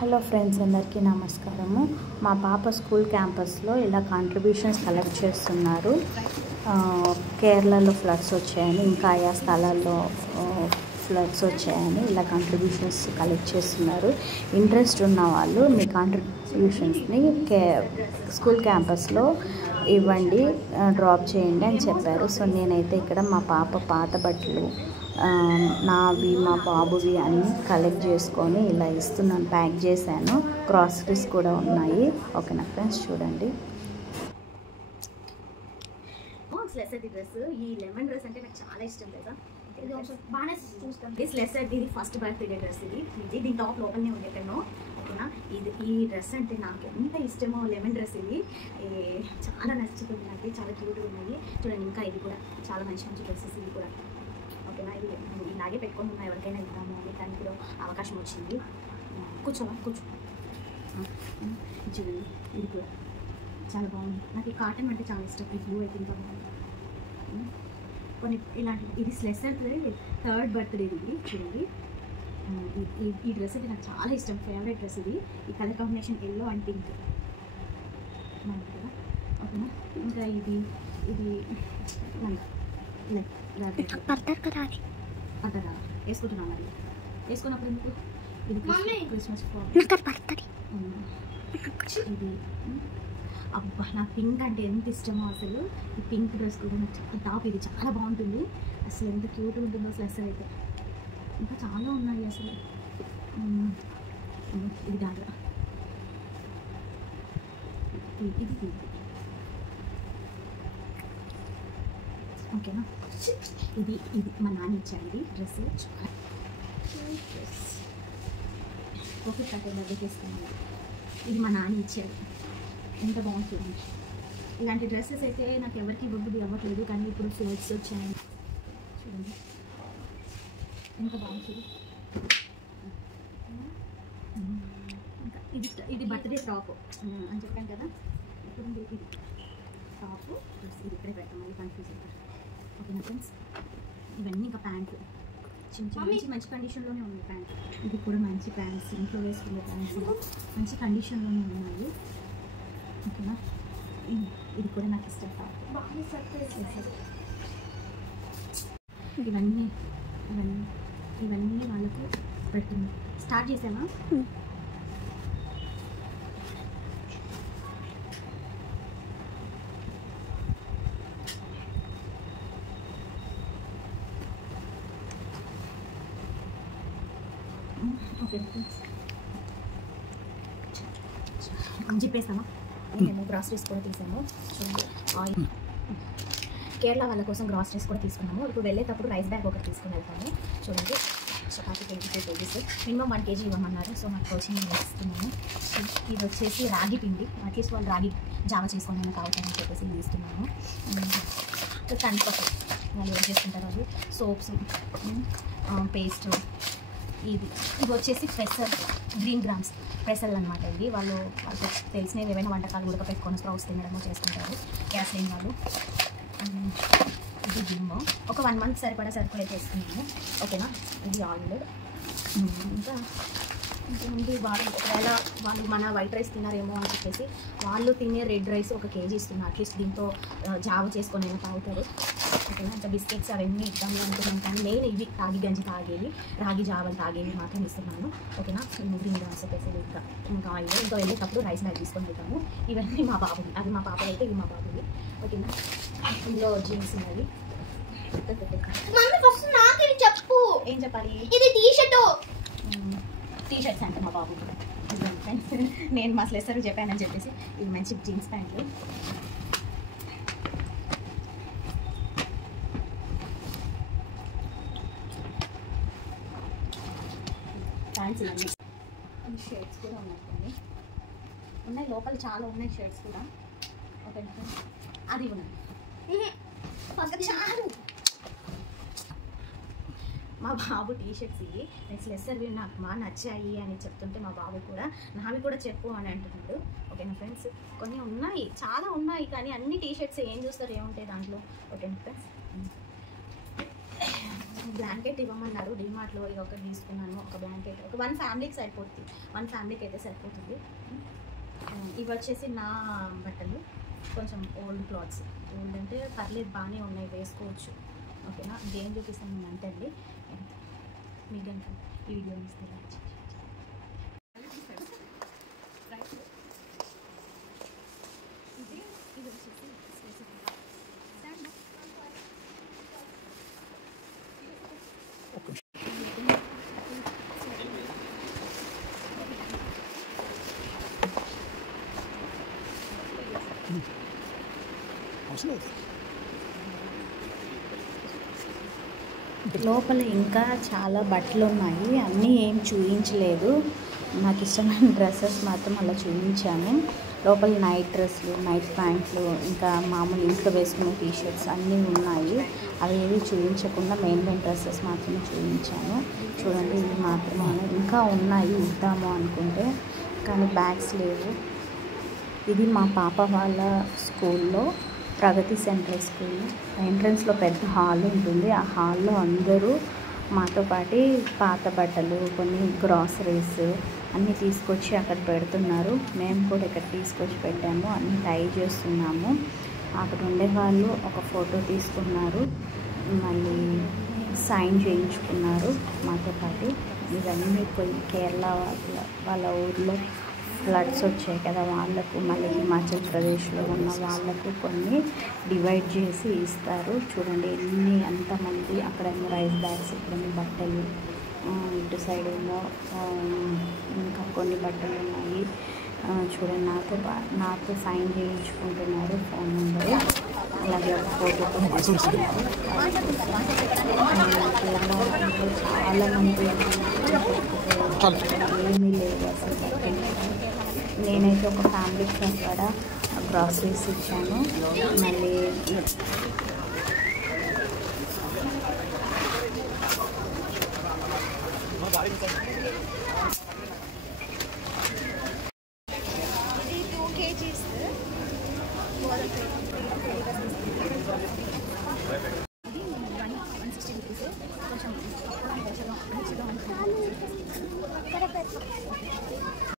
Hello friends, అందరికీ నమస్కారము. మా పాప స్కూల్ క్యాంపస్లో ఇలా కాంట్రిబ్యూషన్స్ కలెక్ట్ చేస్తున్నారు. కేరళలో ఫ్లడ్స్ వచ్చాయని, ఇంకా ఆయా స్థలాల్లో ఫ్లడ్స్ వచ్చాయని ఇలా కాంట్రిబ్యూషన్స్ కలెక్ట్ చేస్తున్నారు. ఇంట్రెస్ట్ ఉన్న వాళ్ళు మీ కాంట్రిబ్యూషన్స్ని స్కూల్ క్యాంపస్లో ఇవ్వండి, డ్రాప్ చేయండి అని చెప్పారు. సో నేనైతే ఇక్కడ మా పాప పాత బట్టలు, నావి మా బాబువి అన్నీ కలెక్ట్ చేసుకొని ఇలా ఇస్తున్నాను. ప్యాక్ చేశాను. గ్రాసరీస్ కూడా ఉన్నాయి. ఓకేనా ఫ్రెండ్స్, చూడండి. డ్రెస్, ఈ లెమన్ డ్రెస్ అంటే నాకు చాలా ఇష్టం కదా. ఇది బాగానే చూస్తాం. ఇది ఫస్ట్ బర్త్డే డ్రెస్. ఇది దీని టాప్ లోపలనే ఉంది ఎక్కడో. ఓకేనా, ఈ డ్రెస్ అంటే నాకు ఎంత ఇష్టమో. లెమన్ డ్రెస్ ఇది చాలా నచ్చుతుంది నాకు. చాలా క్యూట్గా ఉన్నాయి చూడండి. ఇంకా ఇది కూడా చాలా మంచి మంచి డ్రెస్సెస్ ఇవి కూడా. ఓకేనా, ఇది ఇలాగే పెట్టుకొని ఉన్నా, ఎవరికైనా ఇద్దాము అని దానికి కూడా అవకాశం వచ్చింది. కూర్చో చూడండి. ఇది కూడా చాలా బాగుంది. నాకు ఈ కాటన్ అంటే చాలా ఇష్టం. ఈ బ్లూ అయితే ఇంకా బాగుంది. కొన్ని ఇలాంటి ఇది స్లెసర్ థర్డ్ బర్త్డే ఇది చూడండి. ఈ డ్రెస్ అయితే నాకు చాలా ఇష్టం. ఫేవరెట్ డ్రెస్ ఇది. ఈ colour combination yellow and pink బాగుంది కదా. ఓకేనా, ఇంకా ఇది అంతగా వేసుకుంటున్నాను. మరి వేసుకున్నప్పుడు ఎందుకు ఇది క్రిస్మస్ ఇది. అబ్బా, నాకు పింక్ అంటే ఎంత ఇష్టమో అసలు. ఈ పింక్ డ్రెస్ కూడా నాకు చాలా టాప్. ఇది చాలా బాగుంటుంది అసలు. ఎంత క్యూట్గా ఉంటుందో అసలు అయితే. ఇంకా చాలా ఉన్నాయి అసలు. ఇది కాదు, ఇది ఓకేనా. ఇది మా నాన్న ఇచ్చాడు. ఇది డ్రెస్ ఓకే కట్టండి, అదే తీసుకున్నాను. ఇది మా నాన్న ఇచ్చాడు. ఎంత బాగుంటుంది. ఇలాంటి డ్రెస్సెస్ అయితే నాకు ఎవరికి ఇవ్వబుద్ధి అవ్వట్లేదు, కానీ ఇప్పుడు ఫ్లడ్స్ వచ్చాయి చూడండి. ఎంత బాగుంటుంది. ఇంకా ఇది బర్త్డే టాప్ అని చెప్పాను కదా. ఇప్పుడు ఇది టాప్ డ్రెస్. ఇది ఇక్కడే పెడతాం, మళ్ళీ కన్ఫ్యూజ్ అవుతారు. ఓకేనా ఫ్రెండ్స్, ఇవన్నీ ఇంకా ప్యాంట్లు మంచి కండిషన్లోనే ఉన్నాయి. ప్యాంట్ ఇది కూడా మంచి ప్యాంట్స్, ఇంట్లో వేసుకునే ప్యాంట్స్ మంచి కండిషన్లోనే ఉన్నాయి. ఓకేనా, ఇది కూడా నాకు ఇష్టం. ఇవన్నీ వాళ్ళకు పెట్టింది. స్టార్ట్ చేసామా? ఓకే, చెప్పేసామా? మేము గ్రాసరీస్ కూడా తీసాము. కేరళ వాళ్ళ కోసం గ్రాసరీస్ కూడా తీసుకున్నాము. ఇప్పుడు వెళ్ళేటప్పుడు రైస్ బ్యాగ్ ఒకటి తీసుకుని వెళ్తాము. చూడండి, చపాతీ 22 kgs, మినిమం 1 kg ఇవ్వమన్నారు. సో మాకు కోచింగ్ ఇస్తున్నాము. ఇది వచ్చేసి రాగి పిండి. అట్లీస్ట్ వాళ్ళు రాగి జావ చేసుకొని అయినా తాగుతామని చెప్పేసి ఇది ఇస్తున్నాము. కందిపప్పు వాళ్ళు ఏం చేసుకుంటారు, అది సోప్స్, పేస్ట్. ఇది వచ్చేసి పెసర్, గ్రీన్ గ్రామ్స్ పెసర్లు అనమాట. ఇది వాళ్ళకి తెలిసినవి ఏమైనా వంటకాలు ఉడకపెట్టుకొని స్ప్రౌట్స్ తినడమో చేసుకుంటారు గ్యాస్ లేని వాళ్ళు. ఇది జిమ్ ఒక 1 month సరిపడా సరుకులు అయితే వేసుకున్నాము. ఓకేనా, ఇది ఆయిల్. ఇంకా ఇంతకుముందు ఒకవేళ వాళ్ళు మన వైట్ రైస్ తిన్నారేమో అని చెప్పేసి వాళ్ళు తినే రెడ్ రైస్ 1 kg ఇస్తున్నారు. అట్లీస్ట్ దీంతో జావ చేసుకొని అయినా తాగుతారు. ఓకేనా, ఇంకా బిస్కెట్స్ అవన్నీ ఇద్దాము అనుకున్నాను, కానీ నేను ఇవి రాగి గంజి తాగేవి, రాగి జావలు తాగేవి మాత్రం ఇస్తున్నాను. ఓకేనా, గ్రీన్ గ్రామ్స్ చెప్పేసి ఇంకా ఆయిల్. ఇంకా వెళ్ళేటప్పుడు రైస్ బ్యాగ్ తీసుకొని వెళ్తాము. ఇవన్నీ మా బాబువి, అది మా పాప అయితే ఇవి మా బాబువి. ఓకేనా, ఇందులో జీన్స్ ఉన్నది. చెప్పు, ఏం చెప్పాలి? ఇది టీ షర్ట్స్ అంటే మా బాబు ఫ్రెండ్స్. నేను మా స్లెసర్ చెప్పానని చెప్పేసి ఇవి మంచి జీన్స్ ప్యాంట్లు. ప్యాంట్స్ ఇవన్నీ. ఈ షర్ట్స్ కూడా ఉన్నాయి లోపల, చాలా ఉన్నాయి షర్ట్స్ కూడా. ఓకే, అది ఉన్నాయి. చాలు, మా బాబు టీ షర్ట్స్ ఇవి. నేను స్లెసర్వి నాకు నచ్చాయి అని చెప్తుంటే మా బాబు కూడా నావి కూడా చెప్పు అని అంటున్నాడు. ఓకేనా ఫ్రెండ్స్, కొన్ని ఉన్నాయి, చాలా ఉన్నాయి, కానీ అన్ని టీ షర్ట్స్ ఏం చూస్తారు, ఏముంటాయి దాంట్లో. ఓకేనా ఫ్రెండ్స్, బ్లాంకెట్ ఇవ్వమన్నారు డిమార్ట్లో. ఇది ఒకటి తీసుకున్నాను, ఒక బ్లాంకెట్. ఒక 1 ఫ్యామిలీకి సరిపోతుంది, 1 ఫ్యామిలీకి అయితే సరిపోతుంది. ఇవి వచ్చేసి నా బట్టలు, కొంచెం ఓల్డ్ క్లాత్స్. ఓల్డ్ అంటే పర్లేదు, బాగానే ఉన్నాయి, వేసుకోవచ్చు. ఓకేనా, గేమ్ చూపిస్తాను అంతే అండి. మీకు కనుక ఈ వీడియో ఇస్తే ఇది వచ్చేసి లోపల ఇంకా చాలా బట్టలు ఉన్నాయి, అన్నీ ఏం చూపించలేదు. నాకు ఇష్టమైన డ్రెస్సెస్ మాత్రం అలా చూపించాను. లోపల నైట్ డ్రెస్సులు, నైట్ ప్యాంట్లు, ఇంకా మామూలు ఇంట్లో వేసుకునే టీషర్ట్స్ అన్నీ ఉన్నాయి. అవి ఏవి చూపించకుండా మెయిన్ డ్రెస్సెస్ మాత్రమే చూపించాను. చూడండి, ఇవి మాత్రమే, ఇంకా ఉన్నాయి ఇద్దాము అనుకుంటే, కానీ బ్యాగ్స్ లేవు. ఇది మా పాప వాళ్ళ స్కూల్లో, ప్రగతి సెంట్రల్ స్కూల్. ఎంట్రన్స్లో పెద్ద హాల్ ఉంటుంది. ఆ హాల్లో అందరూ మాతో పాటు పాత బట్టలు, కొన్ని గ్రాసరీస్ అన్నీ తీసుకొచ్చి అక్కడ పెడుతున్నారు. మేము కూడా ఇక్కడ తీసుకొచ్చి పెట్టాము, అన్నీ టై చేస్తున్నాము. అక్కడ ఉండేవాళ్ళు ఒక ఫోటో తీసుకున్నారు, మళ్ళీ సైన్ చేయించుకున్నారు మాతో పాటు. ఇవన్నీ కొన్ని కేరళ వాళ్ళ ఊర్లో ఫ్లడ్స్ వచ్చాయి కదా వాళ్ళకు, మళ్ళీ హిమాచల్ ప్రదేశ్లో ఉన్న వాళ్ళకు కొన్ని డివైడ్ చేసి ఇస్తారు. చూడండి ఎన్ని ఎంతమంది, అక్కడేమో రైస్ బ్యాగ్స్, ఇక్కడేమో బట్టలు, ఇటు సైడ్ ఏమో ఇంకా కొన్ని బట్టలు ఉన్నాయి. చూడండి, నాతో సైన్ చేయించుకుంటున్నారు, ఫోన్ నెంబరు, అలాగే ఒక ఫోటో చాలామంది ఏమీ లేవు అసలు బట్టలు. నేనైతే ఒక ఫ్యామిలీకి సరిపడా గ్రాసరీస్ ఇచ్చాను. మళ్ళీ ఇది 2 kgs.